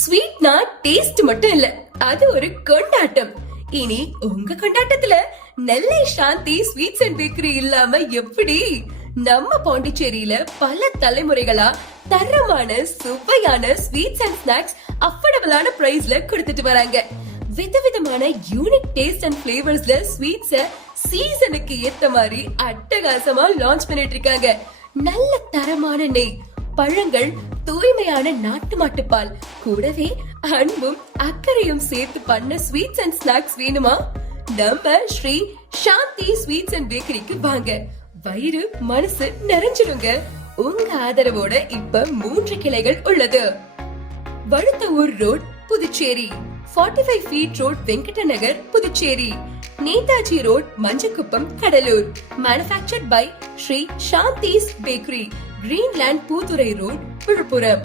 ஸ்வீட்னா taste மட்டும் இல்ல. அது ஒரு கொண்டாட்டம். இனி உங்க கொண்டாட்டத்துல Nellai Shanthi sweets and bakery இல்லாம எப்படி நம்ம பாண்டிச்சேரியில பல தலைமுறைகளா தரமான சுவையான ஸ்வீட்ஸ் அண்ட் ஸ்நாக்ஸ் அஃபோர்டபுளான பிரைஸ்ல கொடுத்துட்டு வராங்க. விதவிதமான யூனிக் டேஸ்ட் அண்ட் பிளேவர்ஸ்ல ஸ்வீட்ஸ சீசனுக்கு ஏத்த மாதிரி அட்டகாசமா லான்ச் பண்ணிட்டு இருக்காங்க. நல்ல தரமான நெய் பழங்கள் தூய்மையான நாட்டு மாட்டு பால் கூடவே அன்பும் அக்கறையும் சேர்த்து பண்ண ஸ்வீட்ஸ் அண்ட் ஸ்நாக்ஸ் வேணுமா? நம்ம ஸ்ரீ சாந்தி ஸ்வீட்ஸ் அண்ட் பேக்கரிக்கு வாங்க. வயிறு மனசு நிறைஞ்சிடுங்க. உங்க ஆதரவோட இப்ப மூன்று கிளைகள் உள்ளது. Valudavur road Puducherry. 45 five feet road Venkata Nagar Puducherry. Netaji road Manjakuppam Cuddalore. Manufactured by Sri Shanthi's bakery Greenland Poothurai road Purpura